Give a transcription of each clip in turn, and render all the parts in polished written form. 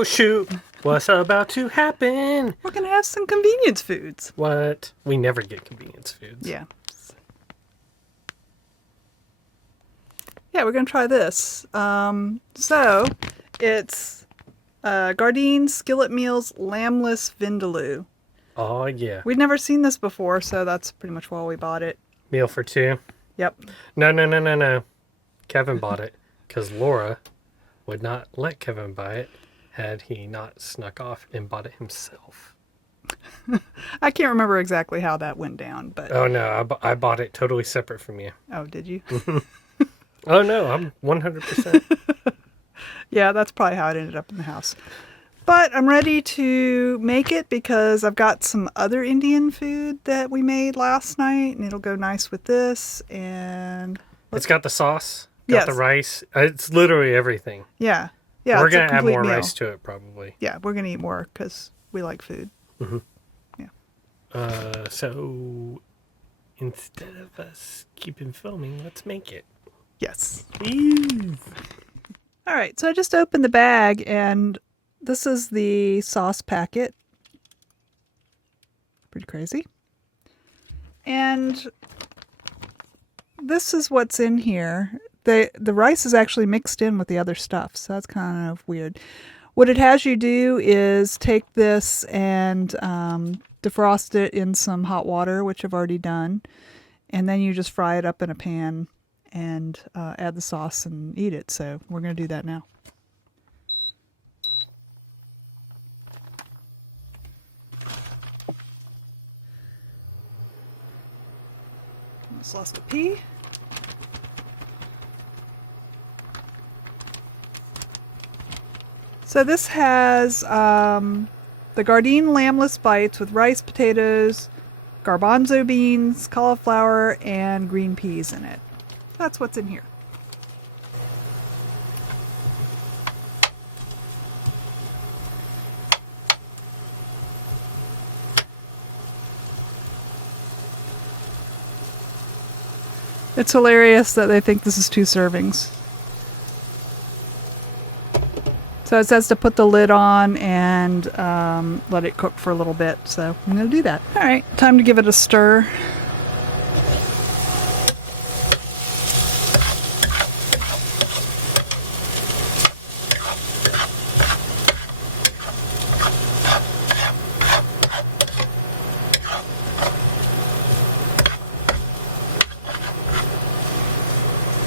Oh shoot! What's about to happen? We're going to have some convenience foods. What? We never get convenience foods. Yeah. Yeah, we're going to try this. So, it's Gardein Skillet Meals Lambless Vindaloo. Oh yeah. We'd never seen this before, so that's pretty much why we bought it. Meal for two? Yep. No. Kevin bought it because Laura would not let Kevin buy it had he not snuck off and bought it himself. I can't remember exactly how that went down, but... Oh no, I bought it totally separate from you. Oh, did you? Oh no, I'm 100%. Yeah, that's probably how it ended up in the house. But I'm ready to make it because I've got some other Indian food that we made last night, and it'll go nice with this. And It's got the sauce, got Yes. the rice. It's literally everything. yeah, We're it's a going to add complete more meal. rice to it probably. Yeah, we're gonna eat more because we like food. So instead of us keeping filming, let's make it. Yes. Ew. All right, so I just opened the bag, and this is the sauce packet. Pretty crazy. And this is what's in here. The rice is actually mixed in with the other stuff, so that's kind of weird. What it has you do is take this and defrost it in some hot water, which I've already done, and then you just fry it up in a pan and add the sauce and eat it. So we're going to do that now. Almost lost a pea. So this has the Gardein Lambless bites with rice, potatoes, garbanzo beans, cauliflower, and green peas in it. That's what's in here. It's hilarious that they think this is 2 servings. So it says to put the lid on and let it cook for a little bit. So I'm going to do that. All right, time to give it a stir.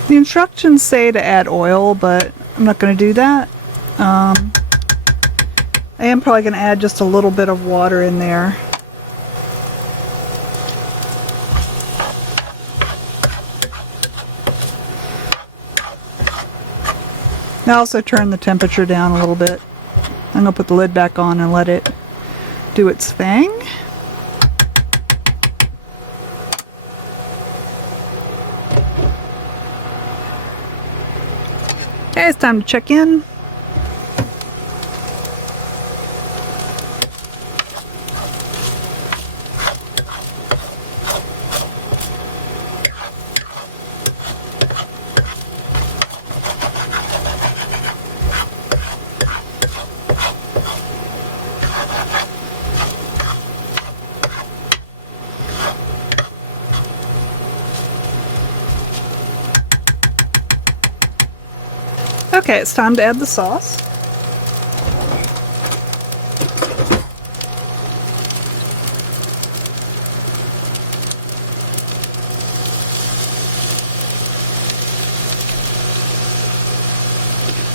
The instructions say to add oil, but I'm not going to do that. I am probably going to add just a little bit of water in there. Now also turn the temperature down a little bit. I'm going to put the lid back on and let it do its thing. Okay, it's time to check in. Okay, it's time to add the sauce.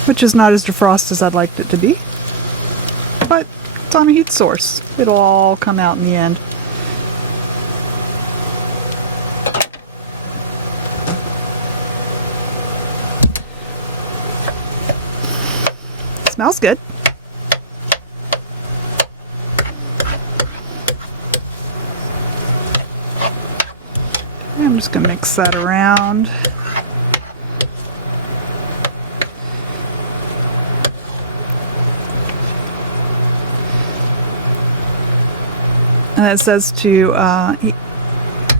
Which is not as defrosted as I'd liked it to be. But it's on a heat source. It'll all come out in the end. Smells good. I'm just going to mix that around. And it says to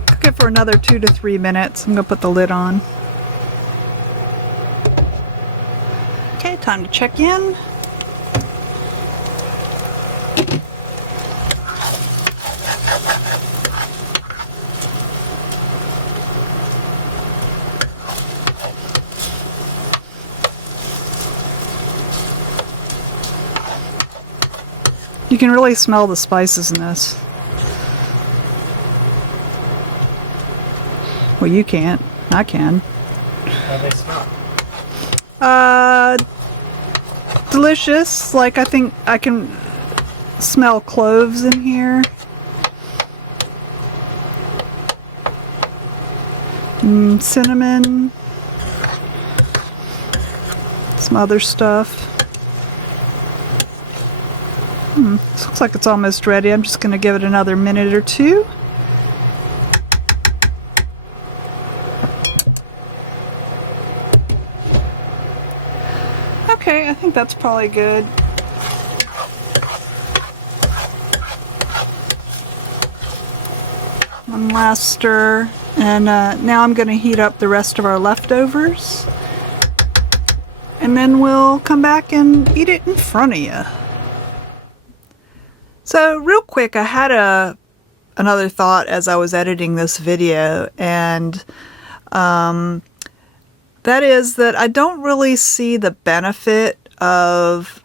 cook it for another 2 to 3 minutes. I'm going to put the lid on. Okay, time to check in. can really smell the spices in this. Well, you can't. I can. How do they smell? Delicious. Like, I think I can smell cloves in here. Cinnamon. Some other stuff. This looks like it's almost ready. I'm just going to give it another minute or two. Okay, I think that's probably good. One last stir, and now I'm going to heat up the rest of our leftovers. And then we'll come back and eat it in front of you. So real quick, I had another thought as I was editing this video, and that is that I don't really see the benefit of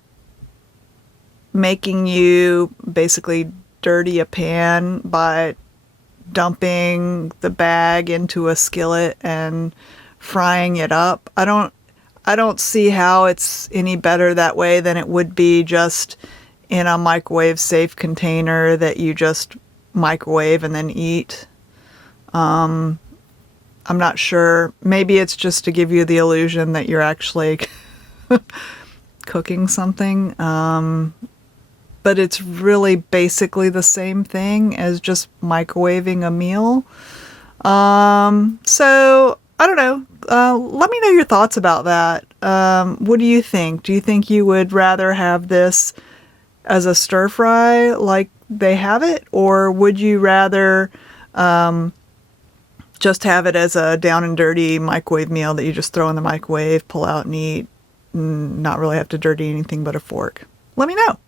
making you basically dirty a pan by dumping the bag into a skillet and frying it up. I don't see how it's any better that way than it would be just in a microwave safe container that you just microwave and then eat. I'm not sure. Maybe it's just to give you the illusion that you're actually cooking something. But it's really basically the same thing as just microwaving a meal. So, I don't know. Let me know your thoughts about that. What do you think? Do you think you would rather have this as a stir fry like they have it? Or would you rather just have it as a down and dirty microwave meal that you just throw in the microwave, pull out and eat, and not really have to dirty anything but a fork? Let me know.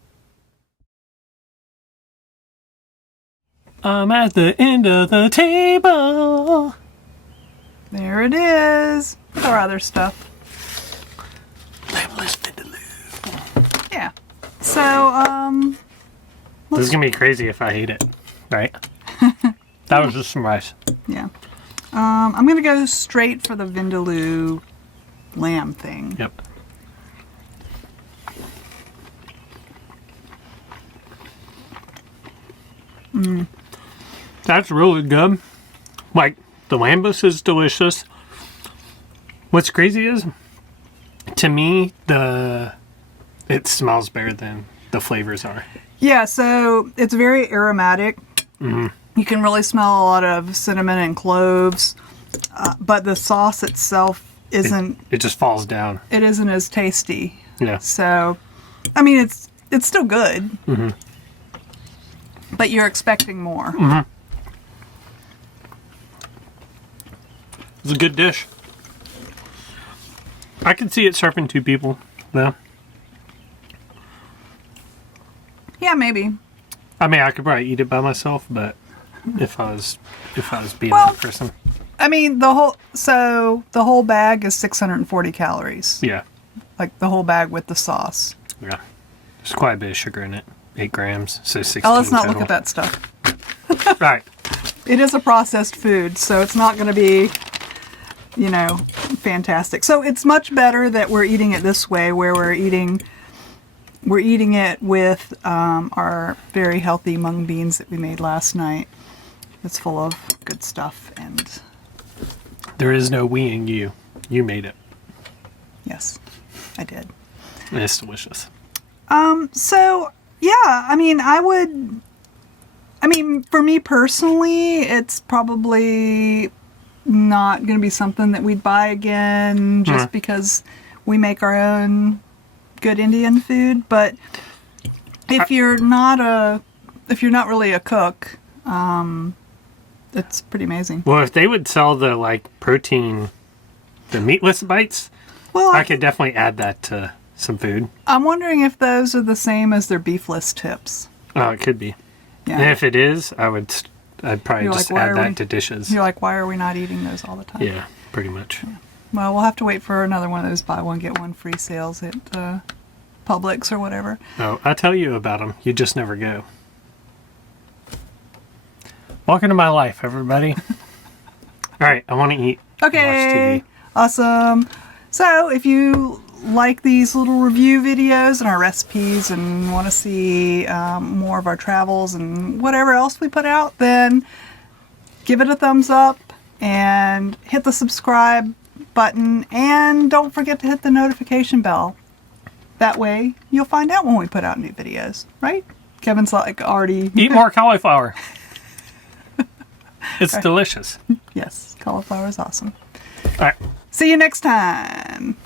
I'm at the end of the table. There it is. With our other stuff. Lambless Vindaloo. Yeah. So, This is going to be crazy if I eat it, right? That was just some rice. Yeah. I'm going to go straight for the Vindaloo lamb thing. Yep. That's really good. Like, the lambus is delicious. What's crazy is, to me, it smells better than the flavors are. Yeah, so it's very aromatic. Mm-hmm. You can really smell a lot of cinnamon and cloves, but the sauce itself isn't. It just falls down. It isn't as tasty. Yeah. So, I mean, it's still good. Mm-hmm. But you're expecting more. Mm-hmm. It's a good dish. I could see it serving 2 people, though. Yeah, maybe. I mean, I could probably eat it by myself, but if I was being Well, that person, I mean, the whole bag is 640 calories. yeah, Like the whole bag with the sauce. yeah, there's quite a bit of sugar in it. 8 grams, so 16. Oh, let's not total. look at that stuff. Right. It is a processed food, so it's not going to be, fantastic. So it's much better that we're eating it this way, where we're eating it with our very healthy mung beans that we made last night. It's full of good stuff, and There is no we in you. You made it. yes, I did. And it's delicious. So yeah, I mean, for me personally, it's probably not going to be something that we'd buy again just because we make our own good Indian food. But if you're not really a cook, it's pretty amazing. Well, if they would sell the protein, the meatless bites, Well, I could definitely add that to some food. I'm wondering if those are the same as their beefless tips. Oh, it could be. Yeah. And if it is, I'd probably You're just like, why add are that we- to dishes. You're like, why are we not eating those all the time? Yeah, pretty much. Well, we'll have to wait for another one of those buy one get one free sales at Publix or whatever. Oh, I tell you about them. You just never go. Welcome to my life, everybody. All right, I want to eat. and Okay, watch TV. awesome. So if you like these little review videos and our recipes and want to see more of our travels and whatever else we put out, then give it a thumbs up and hit the subscribe button, and don't forget to hit the notification bell. That way you'll find out when we put out new videos, right? Kevin's like already... Eat more cauliflower. It's delicious. Yes, cauliflower is awesome. All right. See you next time.